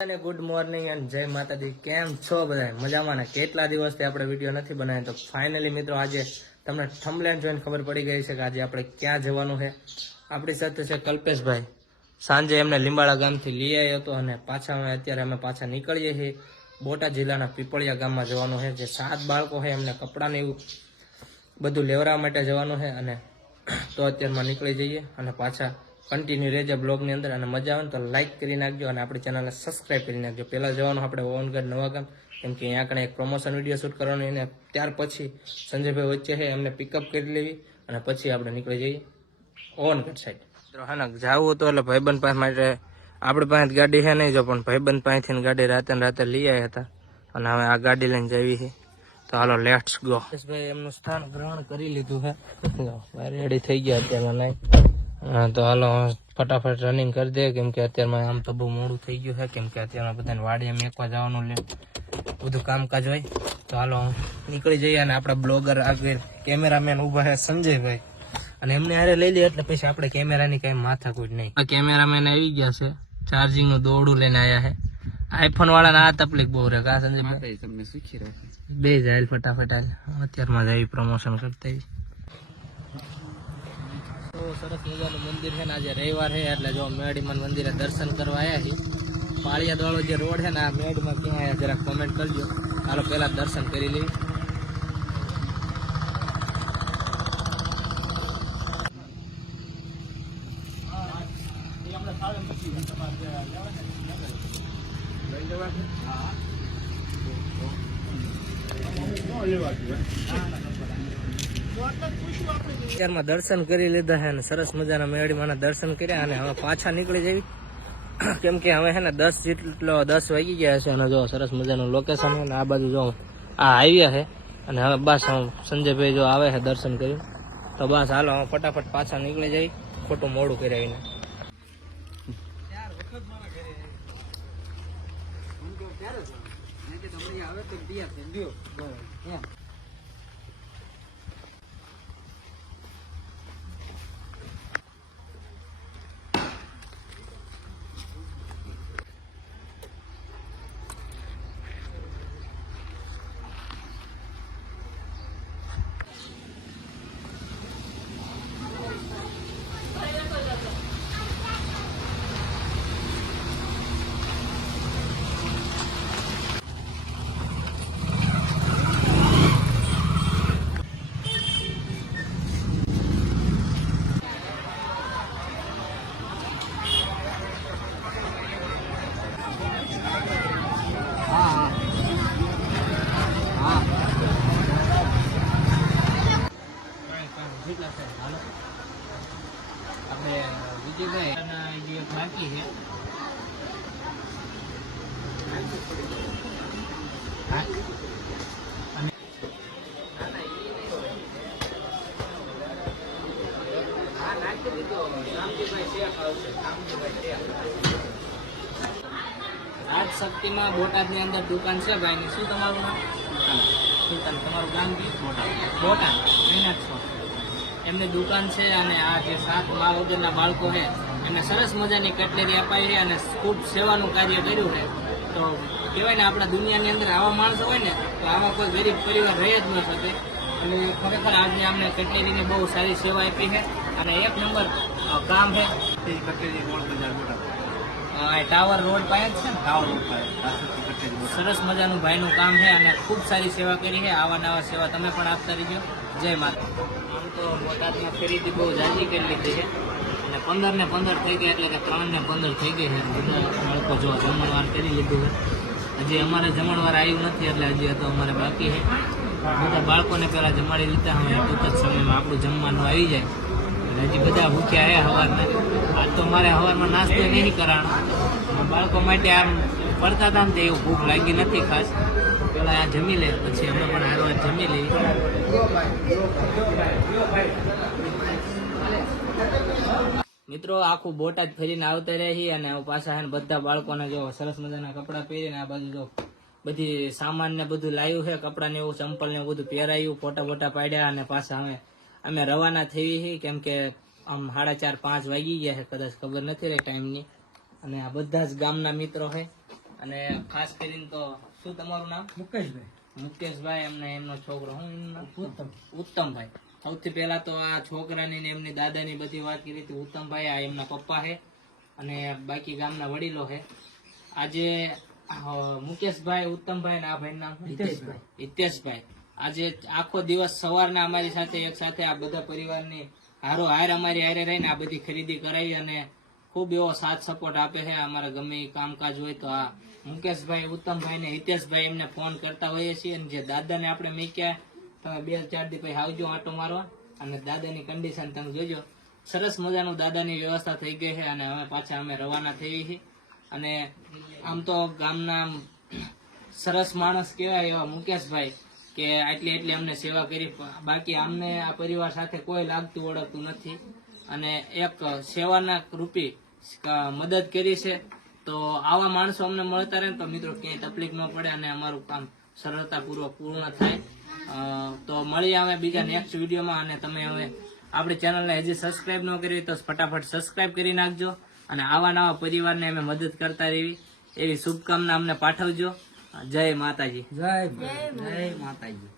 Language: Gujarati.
ગુડ મોર્નિંગ એન્ડ જય માતાજી. કેમ છો બધા? મજામાં ને? કેટલા દિવસથી આપણે વિડીયો નથી બનાવ્યો, તો ફાઇનલી મિત્રો આજે તમને થંબનેલ જોઈને ખબર પડી ગઈ છે કે આજે આપણે ક્યાં જવાનું છે. આપણી સાથે છે કલ્પેશભાઈ. સાંજે એમને લીંબાળા ગામથી લઈ આવ્યો હતો અને અત્યારે અમે પાછા નીકળીએ છીએ. બોટાદ જિલ્લાના પીપળિયા ગામમાં જવાનું છે. જે 7 બાળકો છે એમને કપડાને એવું બધું લેવડાવવા માટે જવાનું છે અને તો અત્યારમાં નીકળી જઈએ અને પાછા કન્ટિન્યુ રહેજો બ્લોગની અંદર. અને મજા આવે ને તો લાઇક કરી નાખજો અને આપણી ચેનલને સબસ્ક્રાઈબ કરી નાખજો. પહેલાં જવાનું આપણે ઓવનગઢ નવા ગામ, કેમ કે અહીંયા કણે એક પ્રમોશન વિડીયો શૂટ કરવાનું, એને ત્યાર પછી સંજયભાઈ વચ્ચે છે એમને પિકઅપ કરી લેવી અને પછી આપણે નીકળી જઈએ ઓવનગઢ સાઈડ. તો હા ને જવું તો એટલે ભાઈબંધ પાસે માટે આપણી પાસે ગાડી છે નહીં, જો પણ ભાઈબંધ પાસેથી ગાડી રાતે લઈ આવ્યા હતા અને હવે આ ગાડી લઈને જવી છે. તો હાલો લેટ્સ ગો. ભાઈ એમનું સ્થાન ગ્રહણ કરી લીધું છે, રેડી થઈ ગયા અત્યારમાં નહીં. તો હાલો ફટાફટ રનિંગ કરી દે, કેમ કે અત્યારમાં આમ તો બહુ મોડું થઈ ગયું છે, કેમ કે અત્યારમાં બધાને વાડીએ મેકવા જવાનું બધું કામકાજ હોય. તો હાલો નીકળી જઈએ અને આપણા બ્લોગર આગળ કેમેરામેન ઊભા છે સંજયભાઈ, અને એમને હારે લઈ લઈએ એટલે પછી આપણે કેમેરાની કઈ માથાકૂટ નહીં. આ કેમેરામેન આવી ગયા છે, ચાર્જિંગનું દોરડું લઈને આવ્યા છે. આઈફોન વાળાને આ તકલીફ બહુ રહે. કા સંજયભાઈ? તમને શીખી રહે બે જાય ફટાફટ અત્યારમાં જ આવી પ્રમોશન કરતા. સરસ મજાનું મંદિર છે ને, આજે રવિવાર છે એટલે જો મેડીમાં મંદિરે દર્શન કરવા આવ્યા છીએ. પાળિયાદ વાળો જે રોડ છે ને, આ મેડમાં ક્યાં આવ્યા જરા કોમેન્ટ કરજો. ચાલો પહેલા દર્શન કરી લઈએ. અત્યારમાં દર્શન કરી લીધા છે અને સરસ મજાના મેળીમાં દર્શન કર્યા અને હવે પાછા નીકળી જવી, કેમ કે હવે છે ને 10 વાગી ગયા છે. અને જો સરસ મજાનું લોકેશન છે ને, આ બાજુ જો આ હાઈવે છે અને હવે બસ સંજયભાઈ જો આવે છે દર્શન કરી, તો બસ હાલો હવે ફટાફટ પાછા નીકળી જઈ, ખોટું મોડું કરાવીને. આપણે વિજયભાઈ બાકી છે. રાજ શક્તિમાં બોટાદની અંદર દુકાન છે ભાઈની. શું તમારું નામ? સુલતાન. તમારું ગામ બી બોટાદ મીનાક્ષ એમની દુકાન છે. અને આ જે 7 માળ વગરના બાળકો છે એને સરસ મજાની કટલેરી અપાઈ છે અને ખૂબ સેવાનું કાર્ય કર્યું છે. તો કહેવાય ને, આપણા દુનિયાની અંદર આવા માણસો હોય ને તો આવા કોઈ ગરીબ પરિવાર રહી જ ન શકે. અને ખરેખર આજે અમને કટલેરીની બહુ સારી સેવા આપી છે અને 1 નંબર કામ છે. કટલેરી રોડ બજાર બોટાદ ટાવર રોડ પાસે જ છે ને, ટાવર રોડ પાસે સરસ મજાનું ભાઈનું કામ છે અને ખૂબ સારી સેવા કરી છે. આવા નવા સેવા તમે પણ આપતા રહીજો. જય માતા. આમ તો બોટાદમાં ખરીદી બહુ જાજી કરી લીધી છે અને 15 ને 15 થઈ ગયા, એટલે કે 3 ને 15 થઈ ગઈ છે. બધા બાળકો જો જમણવાર કરી લીધું છે. હજી અમારે જમણવાર આવ્યું નથી એટલે હજી તો અમારે બાકી છે. બધા બાળકોને પહેલાં જમાડી લીધા. હવે ટૂંક જ સમયમાં આપણું જમવાનું આવી જાય. હજી બધા ભૂખ્યા આવ્યા સવારના. આજ તો મારે સવારમાં નાસ્તો નહીં કરાણો. બાળકો માટે આમ પડતા હતા ને, એવું ભૂખ લાગી નથી ખાસ. પેલા આ જમી લે, પછી અમે પણ હારવાર જમી લઈએ. મિત્રો આખું બોટાદ ફરીને આવતા રહે છે અને પાછા બધા બાળકોને જો સરસ મજાના કપડાં પહેરીને આ બાજુ જો બધી સામાન ને બધું લાવ્યું છે, કપડાં ને એવું, ચંપલ ને બધું પહેરાયું, ફોટા પાડ્યા અને પાછા અમે રવાના થઈ છીએ, કેમ કે આમ 4:30-5 વાગી ગયા છે, કદાચ ખબર નથી રહી ટાઈમની. અને આ બધા જ ગામના મિત્રો છે અને ખાસ કરીને તો શું તમારું નામ? મુકેશભાઈ. એમને એમનો છોકરો હું એમનું નામ? ઉત્તમભાઈ. સૌથી પહેલા તો આ છોકરાની ને એમની દાદાની બધી વાત કરી હતી. ઉત્તમભાઈ આ એમના પપ્પા છે અને બાકી ગામના વડીલો છે. આજે મુકેશભાઈ, ઉત્તમભાઈ ને આ ભાઈ નામ હિતેશભાઈ આજે આખો દિવસ સવારના અમારી સાથે એક સાથે આ બધા પરિવારની હારો હાર અમારી હારે રહીને આ બધી ખરીદી કરાવી અને ખૂબ એવો સાથ સપોર્ટ આપે છે. અમારા ગમે એ કામકાજ હોય તો આ મુકેશભાઈ, ઉત્તમભાઈ ને હિતેશભાઈ એમને ફોન કરતા હોઈએ છીએ. અને જે દાદાને આપણે મૂક્યા તમે 2-4 દી પછી આવજો આટો મારવા અને દાદાની કન્ડિશન તમે જોજો. સરસ મજાનું દાદાની વ્યવસ્થા થઈ ગઈ છે અને હવે પાછા અમે રવાના થઈ છીએ. અને આમ તો ગામના સરસ માણસ કહેવાય એવા મુકેશભાઈ કે એટલી અમને સેવા કરી. બાકી અમને આ પરિવાર સાથે કોઈ લાગતું ઓળખતું નથી અને એક સેવાના રૂપી મદદ કરી છે. તો આવા માણસો અમને મળતા રહે તો મિત્રો ક્યાંય તકલીફ ન પડે અને અમારું કામ સરળતાપૂર્વક પૂર્ણ થાય. તો મળીએ અમે બીજા નેક્સ્ટ વિડીયોમાં. અને તમે હવે આપણી ચેનલને હજી સબસ્ક્રાઇબ ન કરી તો ફટાફટ સબસ્ક્રાઇબ કરી નાખજો અને આવા નવા પરિવારને અમે મદદ કરતા રહેવી એવી શુભકામના અમને પાઠવજો. જય માતાજી. જય માતાજી.